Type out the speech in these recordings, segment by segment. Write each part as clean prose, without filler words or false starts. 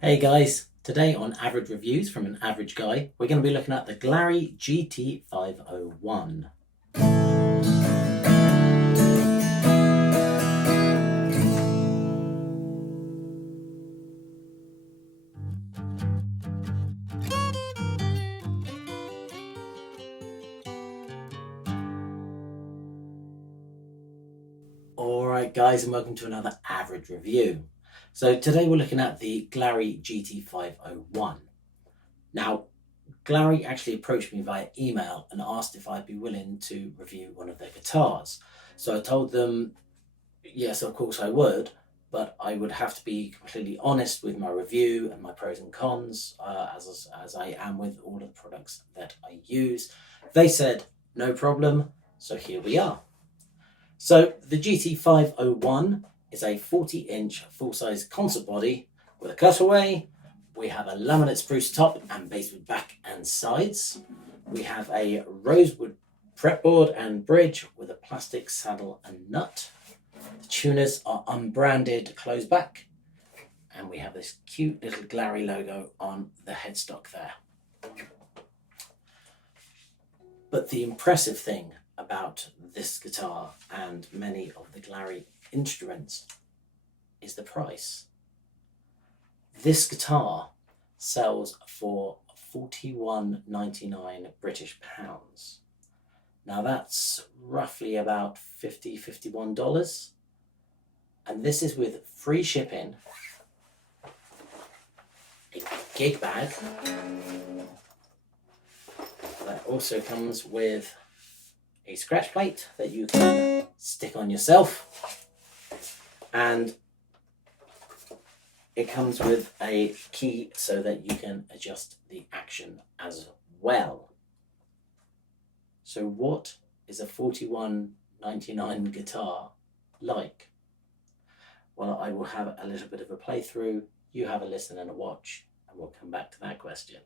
Hey guys, today on Average Reviews from an Average Guy, we're going to be looking at the Glarry GT501. Alright guys, and welcome to another Average Review. So today we're looking at the Glarry GT501. Now, Glarry actually approached me via email and asked if I'd be willing to review one of their guitars. So I told them, yes, of course I would, but I would have to be completely honest with my review and my pros and cons, as I am with all of the products that I use. They said, no problem, so here we are. So the GT501 is a 40-inch full-size concert body with a cutaway. We have a laminate spruce top and basswood back and sides. We have a rosewood fretboard and bridge with a plastic saddle and nut. The tuners are unbranded closed back, and we have this cute little Glarry logo on the headstock there. But the impressive thing about this guitar and many of the Glarry instruments is the price. This guitar sells for £41.99 British pounds. Now that's roughly about $51. And this is with free shipping, a gig bag that also comes with a scratch plate that you can stick on yourself, and it comes with a key so that you can adjust the action as well. So what is a £41.99 guitar like? Well, I will have a little bit of a playthrough, you have a listen and a watch, and we'll come back to that question.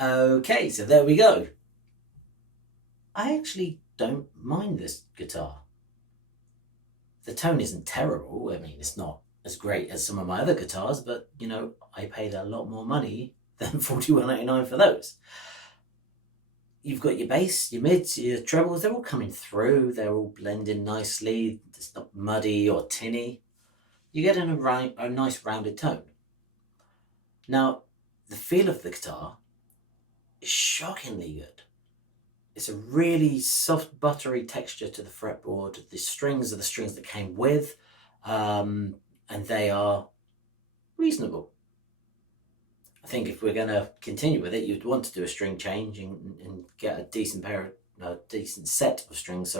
Okay, so there we go. I actually don't mind this guitar. The tone isn't terrible. I mean, it's not as great as some of my other guitars, but you know, I paid a lot more money than £41.99 for those. you've got your bass, your mids, your trebles, they're all coming through, they're all blending nicely, it's not muddy or tinny. You get a nice rounded tone. Now, the feel of the guitar is shockingly good. It's a really soft, buttery texture to the fretboard. The strings are the strings that came with, and they are reasonable. I think if we're going to continue with it, you'd want to do a string change and get a decent set of strings,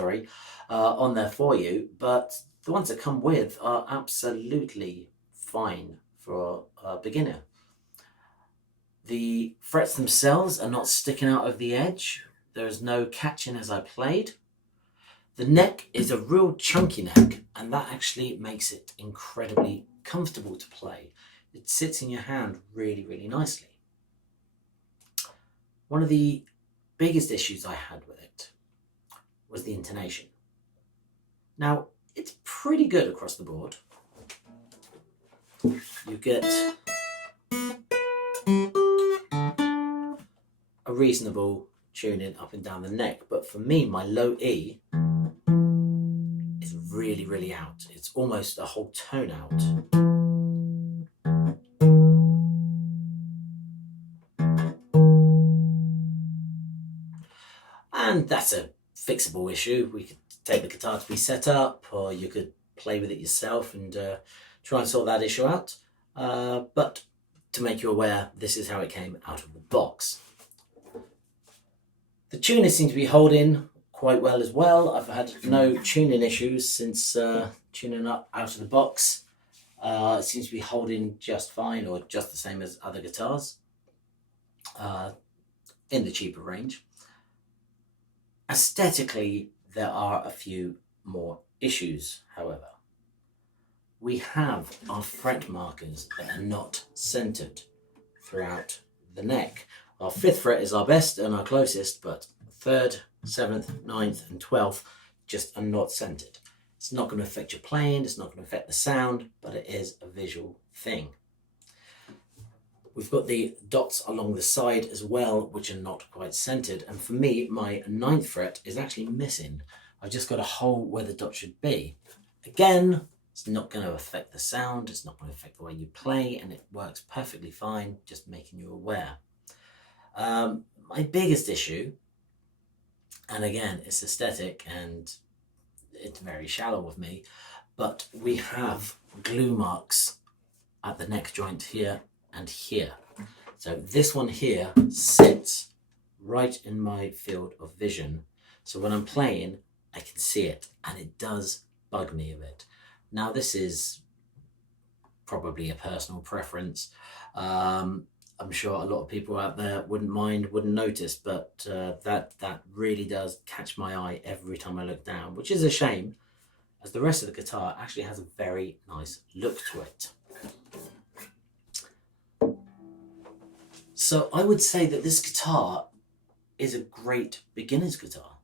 on there for you. But the ones that come with are absolutely fine for a beginner. The frets themselves are not sticking out of the edge. There is no catching as I played. The neck is a real chunky neck, and that actually makes it incredibly comfortable to play. It sits in your hand really, really nicely. One of the biggest issues I had with it was the intonation. Now, it's pretty good across the board. You get a reasonable tuning up and down the neck, but for me, my low E is really, really out. It's almost a whole tone out. And that's a fixable issue. We could take the guitar to be set up, or you could play with it yourself and try and sort that issue out. But to make you aware, this is how it came out of the box. The tuners seem to be holding quite well as well. I've had no tuning issues since tuning up out of the box. It seems to be holding just fine, or just the same as other guitars in the cheaper range. Aesthetically, there are a few more issues, however. We have our fret markers that are not centered throughout the neck. Our 5th fret is our best and our closest, but 3rd, 7th, 9th and 12th just are not centered. It's not going to affect your playing, it's not going to affect the sound, but it is a visual thing. We've got the dots along the side as well, which are not quite centered. And for me, my 9th fret is actually missing. I've just got a hole where the dot should be. Again, it's not going to affect the sound, it's not going to affect the way you play, and it works perfectly fine, just making you aware. My biggest issue, and again, it's aesthetic and it's very shallow with me, but we have glue marks at the neck joint here and here. So this one here sits right in my field of vision. So when I'm playing, I can see it, and it does bug me a bit. Now, this is probably a personal preference. I'm sure a lot of people out there wouldn't mind, wouldn't notice, but that really does catch my eye every time I look down, which is a shame, as the rest of the guitar actually has a very nice look to it. So I would say that this guitar is a great beginner's guitar.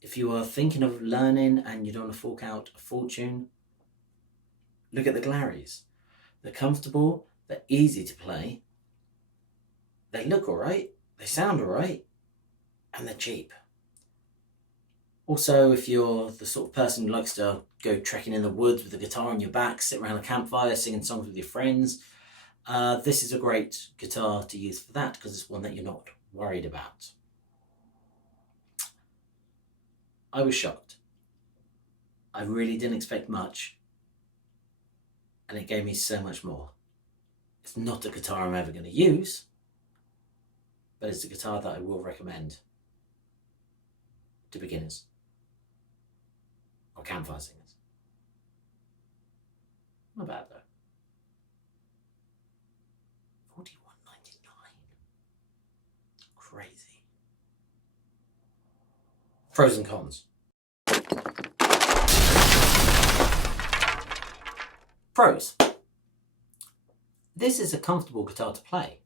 If you are thinking of learning and you don't want to fork out a fortune, look at the Glarrys. They're comfortable, they're easy to play, they look alright, they sound alright, and they're cheap. Also, if you're the sort of person who likes to go trekking in the woods with a guitar on your back, sit around a campfire singing songs with your friends, this is a great guitar to use for that, because it's one that you're not worried about. I was shocked. I really didn't expect much, and it gave me so much more. It's not a guitar I'm ever going to use, but it's a guitar that I will recommend to beginners or campfire singers. Not bad though. $41.99. Crazy. Pros and cons. Pros. This is a comfortable guitar to play.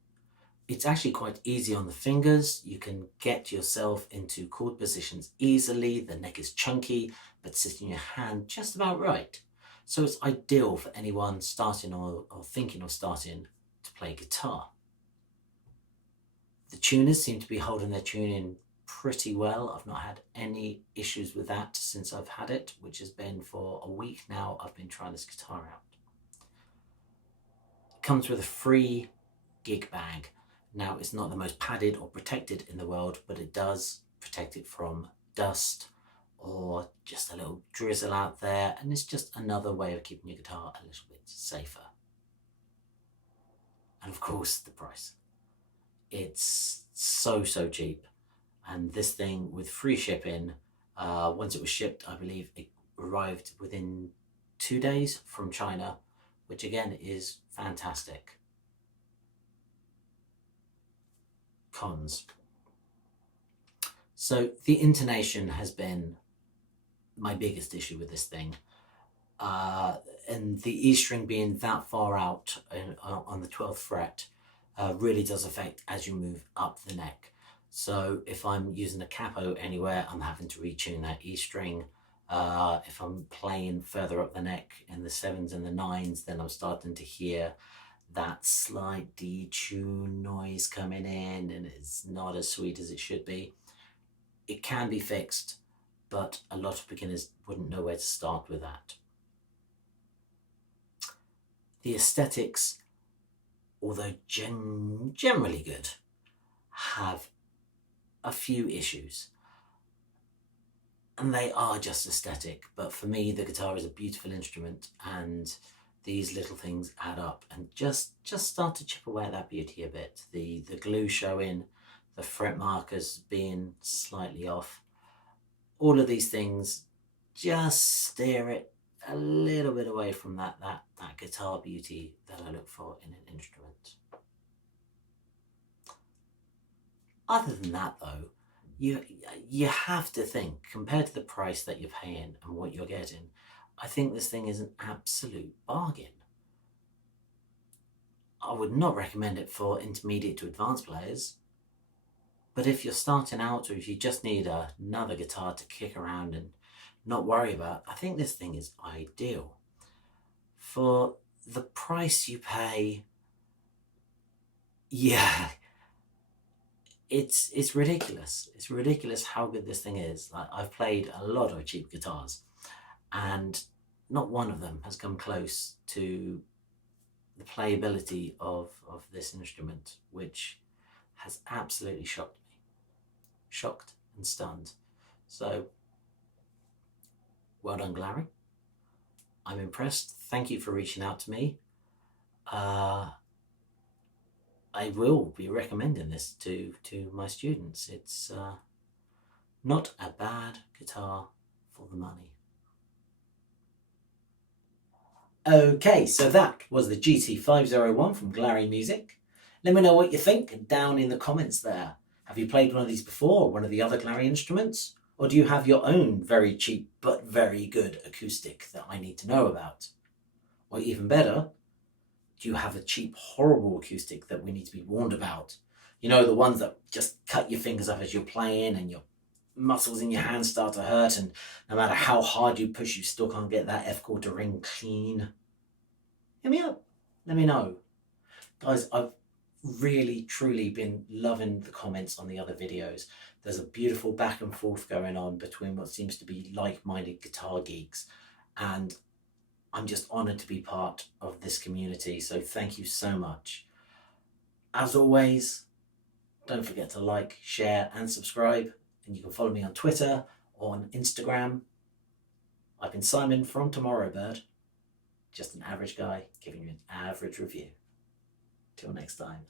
It's actually quite easy on the fingers. You can get yourself into chord positions easily. The neck is chunky, but sits in your hand just about right. So it's ideal for anyone starting or thinking of starting to play guitar. The tuners seem to be holding their tuning pretty well. I've not had any issues with that since I've had it, which has been for a week now. I've been trying this guitar out. It comes with a free gig bag. Now, it's not the most padded or protected in the world, but it does protect it from dust or just a little drizzle out there, and it's just another way of keeping your guitar a little bit safer. And of course, the price. It's so cheap, and this thing with free shipping, once it was shipped, I believe it arrived within 2 days from China, which again is fantastic. Cons. So the intonation has been my biggest issue with this thing, and the E string being that far out on the 12th fret really does affect as you move up the neck. So if I'm using a capo anywhere, I'm having to retune that E string. If I'm playing further up the neck in the 7s and the 9s, then I'm starting to hear that slight detune noise coming in, and it's not as sweet as it should be. It can be fixed, but a lot of beginners wouldn't know where to start with that. The aesthetics, although generally good, have a few issues. And they are just aesthetic, but for me, the guitar is a beautiful instrument, and these little things add up and just start to chip away at that beauty a bit. The glue showing, the fret markers being slightly off, all of these things just steer it a little bit away from that guitar beauty that I look for in an instrument. Other than that though, you have to think, compared to the price that you're paying and what you're getting, I think this thing is an absolute bargain. I would not recommend it for intermediate to advanced players, but if you're starting out, or if you just need another guitar to kick around and not worry about, I think this thing is ideal. For the price you pay, yeah, it's ridiculous. It's ridiculous how good this thing is. Like, I've played a lot of cheap guitars, and not one of them has come close to the playability of this instrument, which has absolutely shocked me. Shocked and stunned. So, well done, Glarry. I'm impressed. Thank you for reaching out to me. I will be recommending this to my students. It's not a bad guitar for the money. Okay, so that was the GT501 from Glarry Music. Let me know what you think down in the comments there. Have you played one of these before, or one of the other Glarry instruments? Or do you have your own very cheap but very good acoustic that I need to know about? Or even better, do you have a cheap, horrible acoustic that we need to be warned about? You know, the ones that just cut your fingers up as you're playing and your muscles in your hands start to hurt, and no matter how hard you push, you still can't get that F chord to ring clean. Hit me up. Let me know. Guys, I've really, truly been loving the comments on the other videos. There's a beautiful back and forth going on between what seems to be like-minded guitar geeks, and I'm just honoured to be part of this community, so thank you so much. As always, don't forget to like, share and subscribe, and you can follow me on Twitter or on Instagram. I've been Simon from Tomorrow Bird, just an average guy giving you an average review. Till next time.